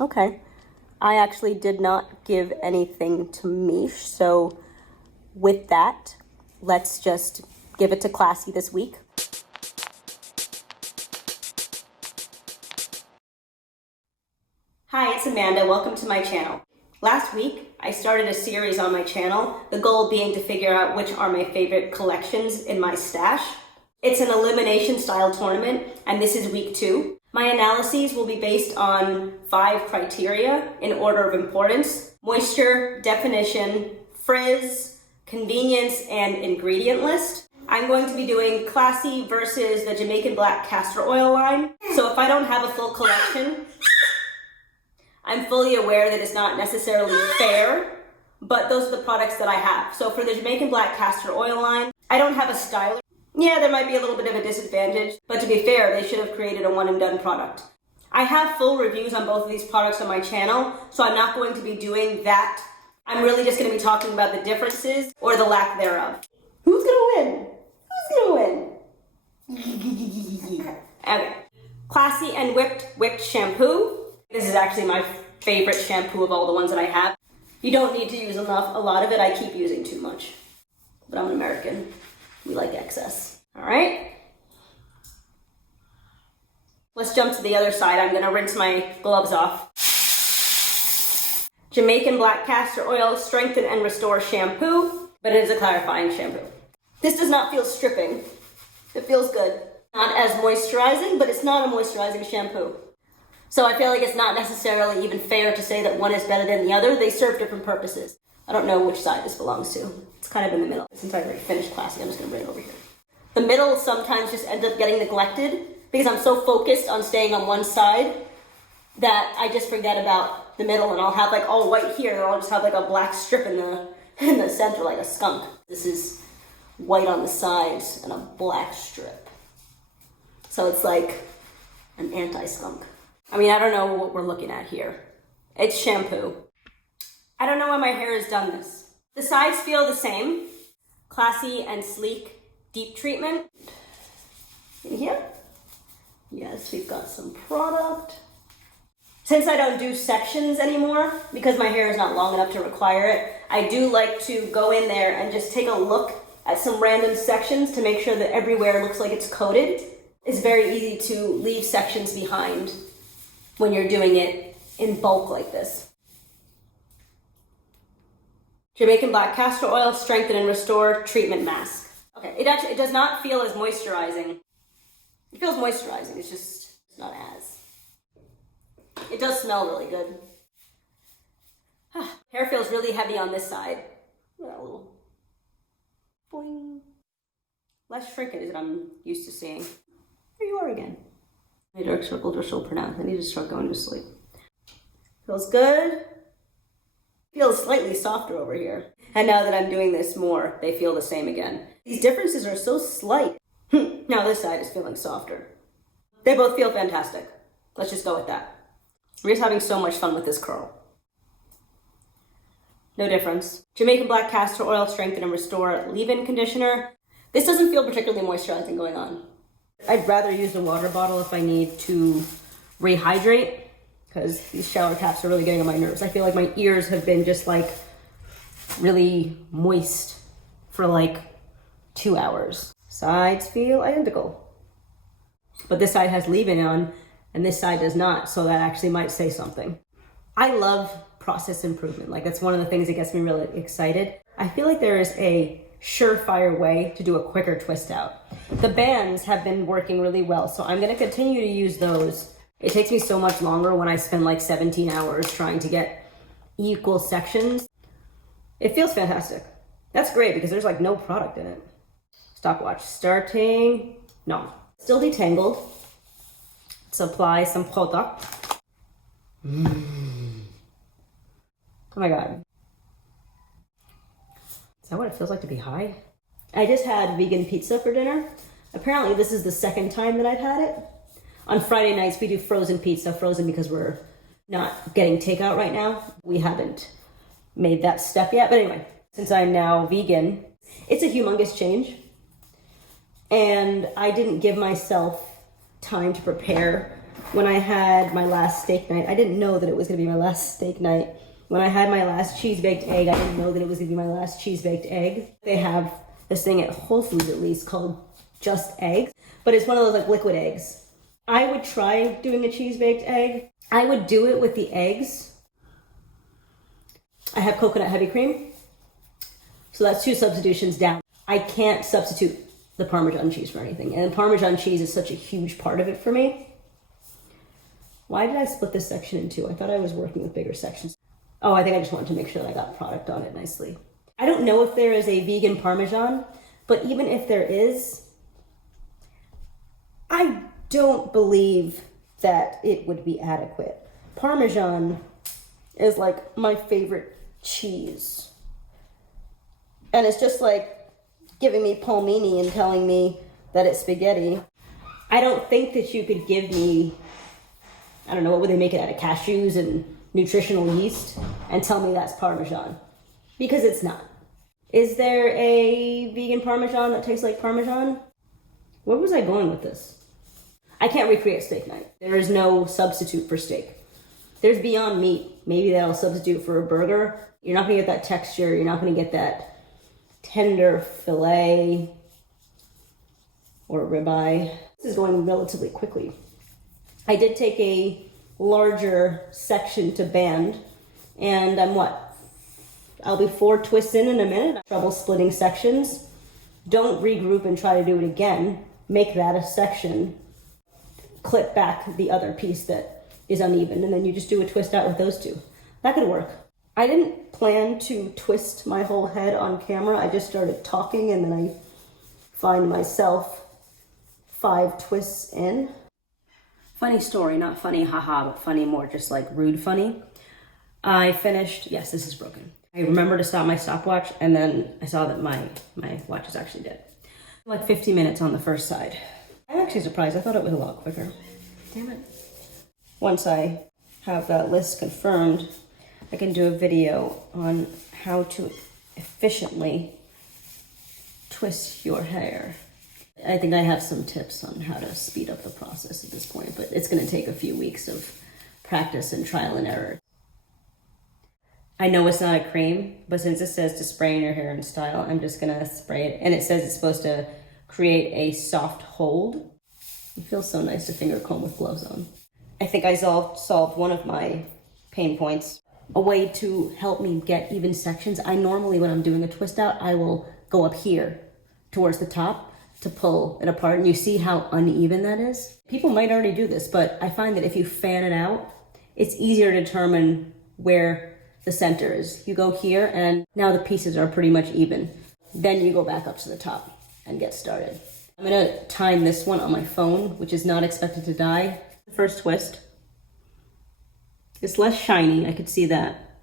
Okay. I actually did not give anything to Mish, so with that, let's just give it to Classy this week. Hi, it's Amanda. Welcome to my channel. Last week, I started a series on my channel, the goal being to figure out which are my favorite collections in my stash. It's an elimination style tournament, and this is week 2. My analyses will be based on 5 criteria in order of importance: moisture, definition, frizz, convenience, and ingredient list. I'm going to be doing Classy versus the Jamaican Black Castor Oil line. So if I don't have a full collection, I'm fully aware that it's not necessarily fair, but those are the products that I have. So for the Jamaican Black Castor Oil line, I don't have a styler. Yeah, there might be a little bit of a disadvantage, but to be fair, they should have created a one and done product. I have full reviews on both of these products on my channel, so I'm not going to be doing that. I'm really just going to be talking about the differences or the lack thereof. Who's going to win? Who's going to win? Okay. Classy and Whipped shampoo. This is actually my favorite shampoo of all the ones that I have. You don't need to use a lot of it. I keep using too much, but I'm an American. We like excess. All right. Let's jump to the other side. I'm gonna rinse my gloves off. Jamaican Black Castor Oil Strengthen and Restore Shampoo, but it is a clarifying shampoo. This does not feel stripping. It feels good. Not as moisturizing, but it's not a moisturizing shampoo. So I feel like it's not necessarily even fair to say that one is better than the other. They serve different purposes. I don't know which side this belongs to. It's kind of in the middle. Since I already finished Classy, I'm just gonna bring it over here. The middle sometimes just ends up getting neglected because I'm so focused on staying on one side that I just forget about the middle, and I'll have like all white here, and I'll just have like a black strip in the center, like a skunk. This is white on the sides and a black strip. So it's like an anti-skunk. I mean, I don't know what we're looking at here. It's shampoo. I don't know why my hair has done this. The sides feel the same. Classy and Sleek Deep Treatment. In here? Yes, we've got some product. Since I don't do sections anymore, because my hair is not long enough to require it, I do like to go in there and just take a look at some random sections to make sure that everywhere looks like it's coated. It's very easy to leave sections behind when you're doing it in bulk like this. Jamaican Black Castor Oil Strengthen and Restore Treatment Mask. Okay, it does not feel as moisturizing. It feels moisturizing, it's just not as. It does smell really good. Hair feels really heavy on this side. A little boing. Less shrinkage than I'm used to seeing. There you are again. My dark circles are so pronounced. I need to start going to sleep. Feels good. Feels slightly softer over here. And now that I'm doing this more, they feel the same again. These differences are so slight. Now this side is feeling softer. They both feel fantastic. Let's just go with that. We're just having so much fun with this curl. No difference. Jamaican Black Castor Oil Strengthen and Restore Leave-In Conditioner. This doesn't feel particularly moisturizing going on. I'd rather use the water bottle if I need to rehydrate, because these shower caps are really getting on my nerves. I feel like my ears have been just like really moist for like 2 hours. Sides feel identical. But this side has leave-in on and this side does not, so that actually might say something. I love process improvement. Like, that's one of the things that gets me really excited. I feel like there is a surefire way to do a quicker twist out. The bands have been working really well, so I'm gonna continue to use those. It takes me so much longer when I spend like 17 hours trying to get equal sections. It feels fantastic. That's great because there's like no product in it. Stopwatch starting. No, still detangled. Let's apply some product. Oh my God. Is that what it feels like to be high? I just had vegan pizza for dinner. Apparently this is the second time that I've had it. On Friday nights, we do frozen pizza. Frozen because we're not getting takeout right now. We haven't made that step yet. But anyway, since I'm now vegan, it's a humongous change. And I didn't give myself time to prepare when I had my last steak night. I didn't know that it was gonna be my last steak night. When I had my last cheese-baked egg, I didn't know that it was gonna be my last cheese-baked egg. They have this thing at Whole Foods at least called Just Eggs, but it's one of those like liquid eggs. I would try doing a cheese-baked egg. I would do it with the eggs. I have coconut heavy cream, so that's 2 substitutions down. I can't substitute the Parmesan cheese for anything, and Parmesan cheese is such a huge part of it for me. Why did I split this section in 2? I thought I was working with bigger sections. Oh, I think I just wanted to make sure that I got product on it nicely. I don't know if there is a vegan Parmesan, but even if there is, I don't believe that it would be adequate. Parmesan is like my favorite cheese. And it's just like giving me palmini and telling me that it's spaghetti. I don't think that you could give me, I don't know, what would they make it out of, cashews and nutritional yeast, and tell me that's Parmesan, because it's not. Is there a vegan Parmesan that tastes like Parmesan? Where was I going with this? I can't recreate steak night. There is no substitute for steak. There's Beyond Meat. Maybe that'll substitute for a burger. You're not gonna get that texture. You're not gonna get that tender filet or ribeye. This is going relatively quickly. I did take a larger section to band, and I'm I'll be 4 twists in a minute. Trouble splitting sections. Don't regroup and try to do it again. Make that a section. Clip back the other piece that is uneven, and then you just do a twist out with those 2. That could work. I didn't plan to twist my whole head on camera. I just started talking, and then I find myself 5 twists in. Funny story, not funny haha, but funny more just like rude funny. I finished, yes, this is broken. I remembered to stop my stopwatch, and then I saw that my watch is actually dead. Like 50 minutes on the first side. I'm actually surprised. I thought it was a lot quicker. Damn it. Once I have that list confirmed, I can do a video on how to efficiently twist your hair. I think I have some tips on how to speed up the process at this point, but it's going to take a few weeks of practice and trial and error. I know it's not a cream, but since it says to spray in your hair in style, I'm just going to spray it. And it says it's supposed to create a soft hold. It feels so nice to finger comb with gloves on. I think I solved one of my pain points. A way to help me get even sections. I normally, when I'm doing a twist out, I will go up here towards the top to pull it apart, and you see how uneven that is. People might already do this, but I find that if you fan it out, it's easier to determine where the center is. You go here, and now the pieces are pretty much even. Then you go back up to the top and get started. I'm gonna time this one on my phone, which is not expected to die. The first twist. It's less shiny, I could see that.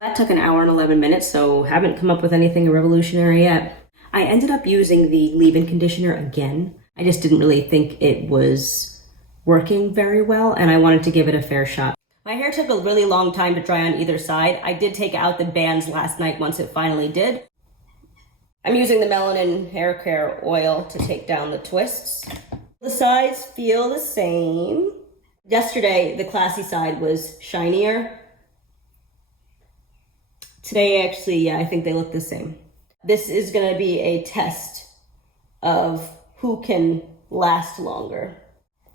That took an hour and 11 minutes, so haven't come up with anything revolutionary yet. I ended up using the leave-in conditioner again. I just didn't really think it was working very well, and I wanted to give it a fair shot. My hair took a really long time to dry on either side. I did take out the bands last night once it finally did. I'm using the Melanin Hair Care oil to take down the twists. The sides feel the same. Yesterday, the classy side was shinier. Today, actually, yeah, I think they look the same. This is going to be a test of who can last longer.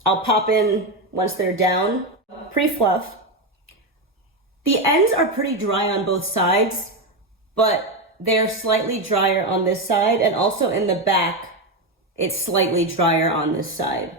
I'll pop in once they're down. Pre-fluff. The ends are pretty dry on both sides, but they're slightly drier on this side, and also in the back, it's slightly drier on this side.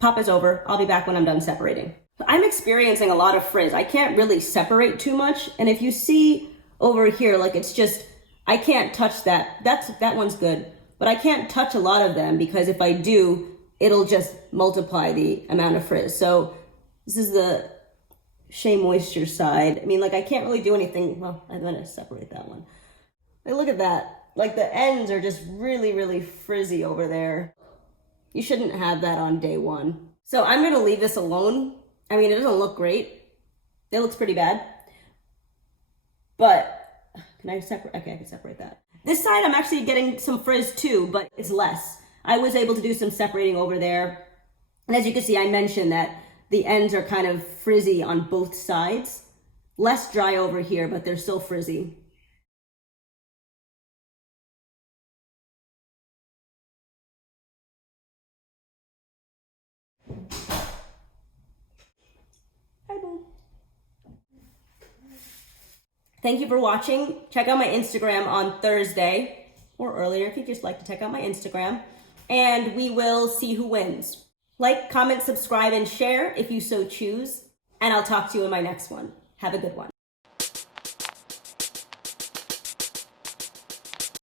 Pop is over. I'll be back when I'm done separating. I'm experiencing a lot of frizz. I can't really separate too much, and if you see over here, like it's just, I can't touch that. That one's good, but I can't touch a lot of them because if I do, it'll just multiply the amount of frizz. So this is the Shea Moisture side. I mean, like I can't really do anything. Well, I'm gonna separate that one. Like, look at that. Like the ends are just really, really frizzy over there. You shouldn't have that on day one. So I'm gonna leave this alone. I mean, it doesn't look great. It looks pretty bad. But, can I separate? Okay, I can separate that. This side I'm actually getting some frizz too, but it's less. I was able to do some separating over there. And as you can see, I mentioned that the ends are kind of frizzy on both sides. Less dry over here, but they're still frizzy. Thank you for watching. Check out my Instagram on Thursday or earlier if you just like to check out my Instagram. And we will see who wins. Like, comment, subscribe, and share if you so choose. And I'll talk to you in my next one. Have a good one.